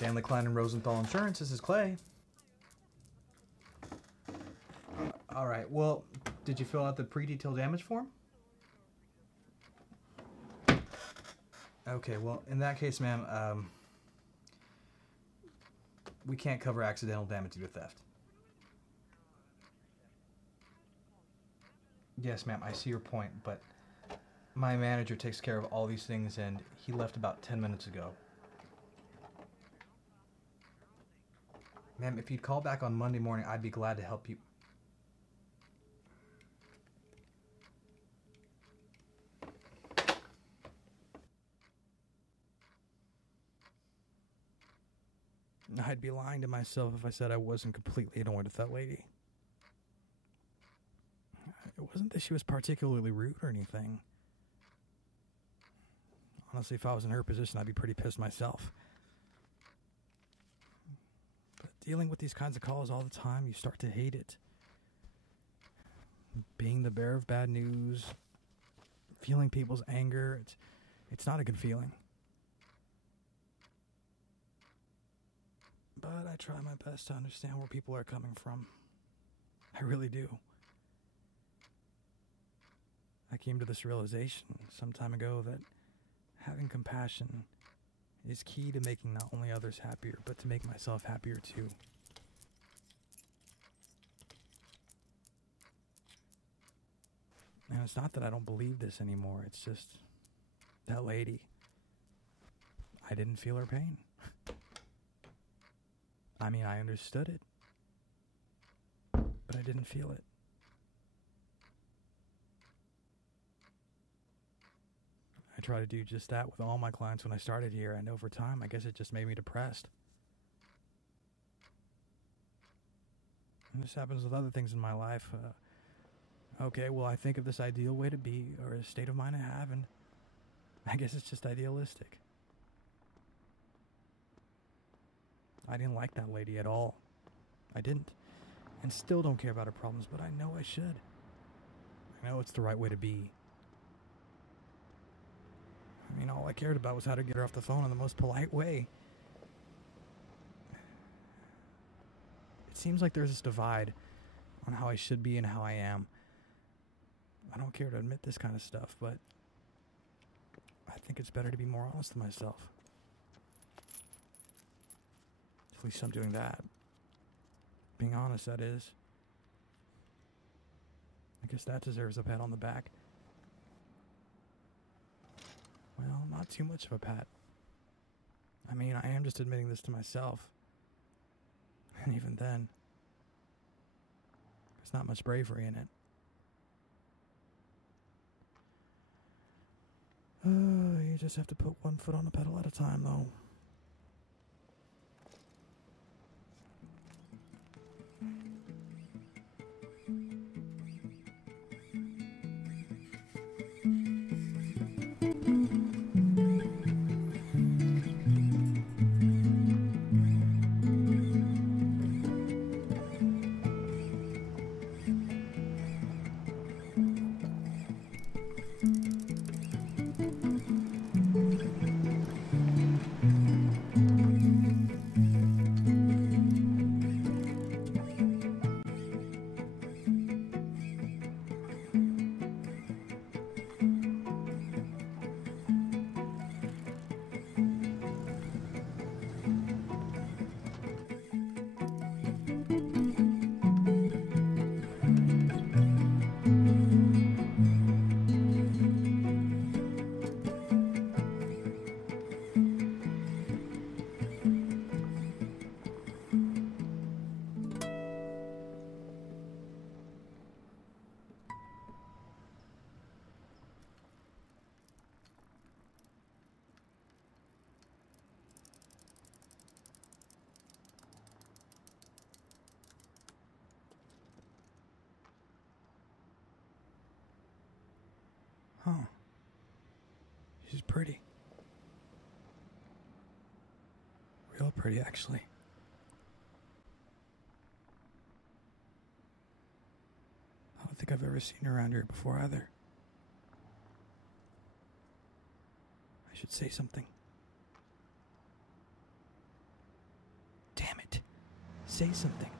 Stanley Klein and Rosenthal Insurance. This is Clay. All right. Well, did you fill out the pre-detailed damage form? Okay. Well, in that case, ma'am, we can't cover accidental damage due to theft. Yes, ma'am. I see your point, but my manager takes care of all these things, and he left about 10 minutes ago. Ma'am, if you'd call back on Monday morning, I'd be glad to help you. I'd be lying to myself if I said I wasn't completely annoyed with that lady. It wasn't that she was particularly rude or anything. Honestly, if I was in her position, I'd be pretty pissed myself. Dealing with these kinds of calls all the time, you start to hate it. Being the bearer of bad news, feeling people's anger, it's not a good feeling. But I try my best to understand where people are coming from. I really do. I came to this realization some time ago that having compassion is key to making not only others happier, but to make myself happier too. And it's not that I don't believe this anymore, it's just that lady. I didn't feel her pain. I mean, I understood it, but I didn't feel it. I try to do just that with all my clients when I started here, and over time, I guess it just made me depressed. And this happens with other things in my life. Okay, well, I think of this ideal way to be, or a state of mind to have, and I guess it's just idealistic. I didn't like that lady at all. I didn't. And still don't care about her problems, but I know I should. I know it's the right way to be. I mean, all I cared about was how to get her off the phone in the most polite way. It seems like there's this divide on how I should be and how I am. I don't care to admit this kind of stuff, but I think it's better to be more honest with myself. At least I'm doing that. Being honest, that is. I guess that deserves a pat on the back. Well, not too much of a pat. I mean, I am just admitting this to myself. And even then, there's not much bravery in it. You just have to put one foot on the pedal at a time, though. pretty. Real pretty, actually. I don't think I've ever seen her around here before either. I should say something. Damn it. Say something.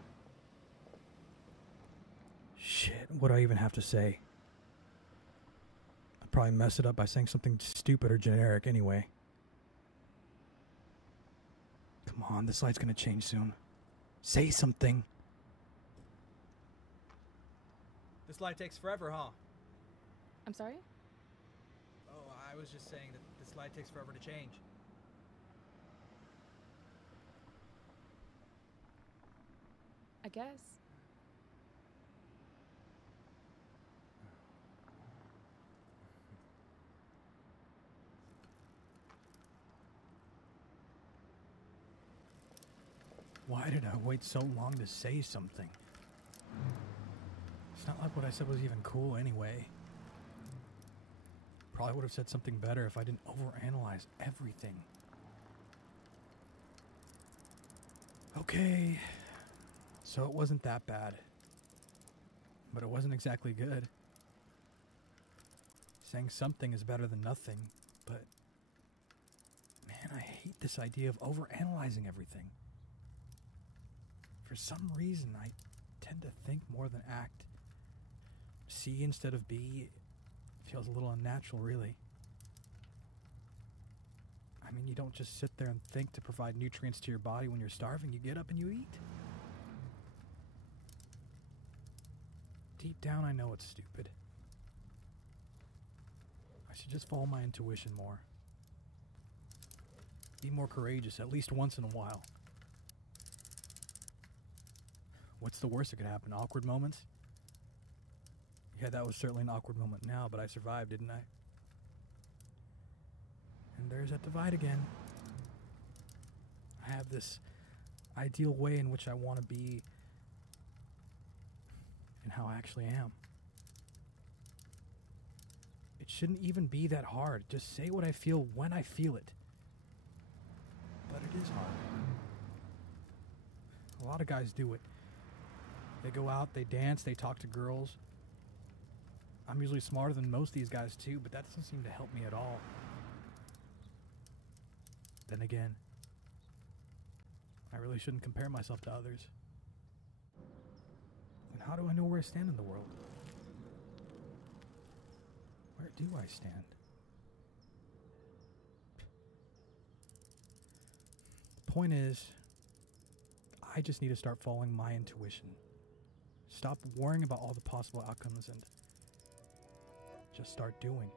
Shit, what do I even have to say? I'd probably mess it up by saying something stupid or generic anyway. Come on, this light's gonna change soon. Say something. This light takes forever, huh? I'm sorry? Oh, I was just saying that this light takes forever to change. I guess. Why did I wait so long to say something? It's not like what I said was even cool anyway. Probably would have said something better if I didn't overanalyze everything. Okay, so it wasn't that bad. But it wasn't exactly good. Saying something is better than nothing, but man, I hate this idea of overanalyzing everything. For some reason, I tend to think more than act. See instead of be feels a little unnatural, really. I mean, you don't just sit there and think to provide nutrients to your body when you're starving. You get up and you eat. Deep down, I know it's stupid. I should just follow my intuition more. Be more courageous, at least once in a while. What's the worst that could happen? Awkward moments? Yeah, that was certainly an awkward moment now, but I survived, didn't I? And there's that divide again. I have this ideal way in which I want to be and how I actually am. It shouldn't even be that hard. Just say what I feel when I feel it. But it is hard. A lot of guys do it. They go out, they dance, they talk to girls. I'm usually smarter than most of these guys too, but that doesn't seem to help me at all. Then again, I really shouldn't compare myself to others. And how do I know where I stand in the world? Where do I stand? The point is, I just need to start following my intuition. Stop worrying about all the possible outcomes and just start doing.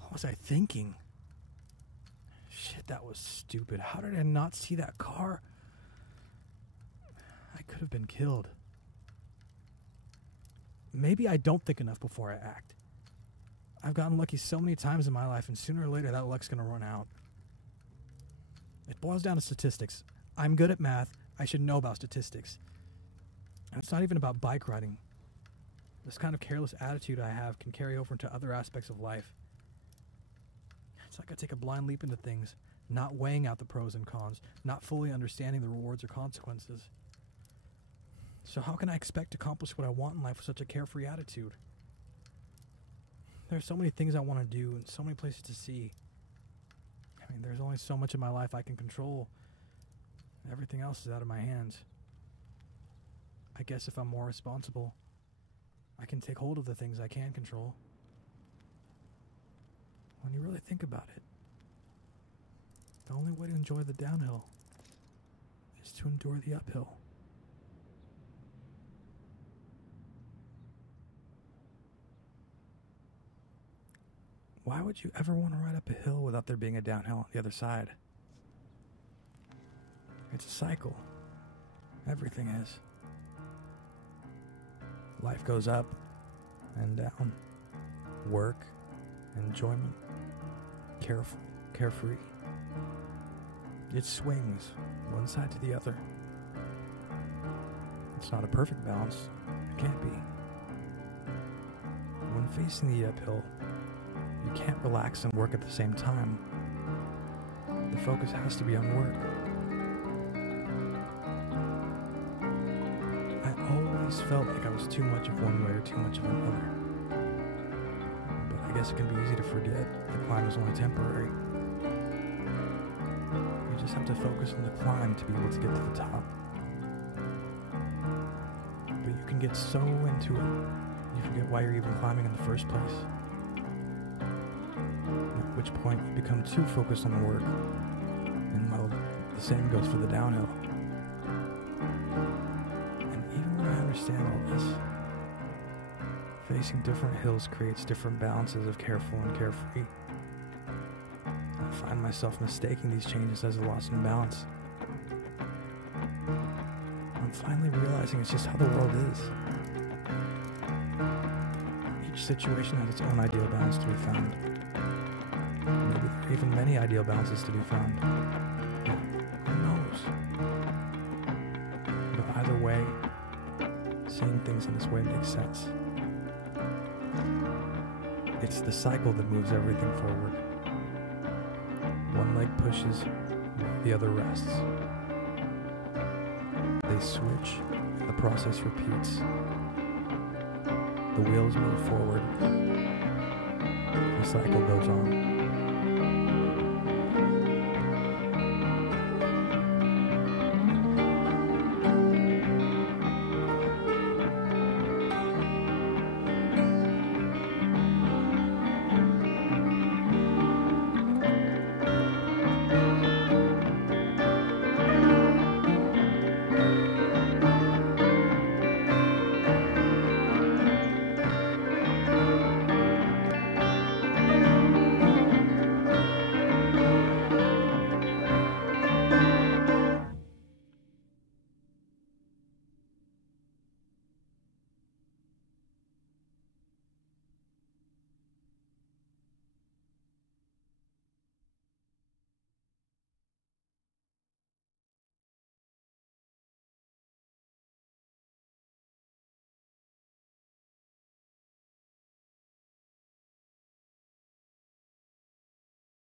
What was I thinking? Shit, that was stupid. How did I not see that car? I could have been killed. Maybe I don't think enough before I act. I've gotten lucky so many times in my life, and sooner or later that luck's gonna run out. It boils down to statistics. I'm good at math. I should know about statistics. And it's not even about bike riding. This kind of careless attitude I have can carry over into other aspects of life. It's like I take a blind leap into things, not weighing out the pros and cons, not fully understanding the rewards or consequences. So how can I expect to accomplish what I want in life with such a carefree attitude? There are so many things I want to do and so many places to see. I mean, there's only so much of my life I can control. Everything else is out of my hands. I guess if I'm more responsible, I can take hold of the things I can control. When you really think about it, the only way to enjoy the downhill is to endure the uphill. Why would you ever want to ride up a hill without there being a downhill on the other side? It's a cycle. Everything is. Life goes up and down. Work, enjoyment, carefree. It swings one side to the other. It's not a perfect balance. It can't be. When facing the uphill, you can't relax and work at the same time. The focus has to be on work. I always felt like I was too much of one way or too much of another. But I guess it can be easy to forget the climb is only temporary. You just have to focus on the climb to be able to get to the top. But you can get so into it, you forget why you're even climbing in the first place. At which point you become too focused on the work. And well, the same goes for the downhill. And even when I understand all this, facing different hills creates different balances of careful and carefree. I find myself mistaking these changes as a loss in balance. I'm finally realizing it's just how the world is. Each situation has its own ideal balance to be found. Maybe there are even many ideal balances to be found. Who knows? But either way, seeing things in this way makes sense. It's the cycle that moves everything forward. One leg pushes, the other rests. They switch, and the process repeats. The wheels move forward. The cycle goes on.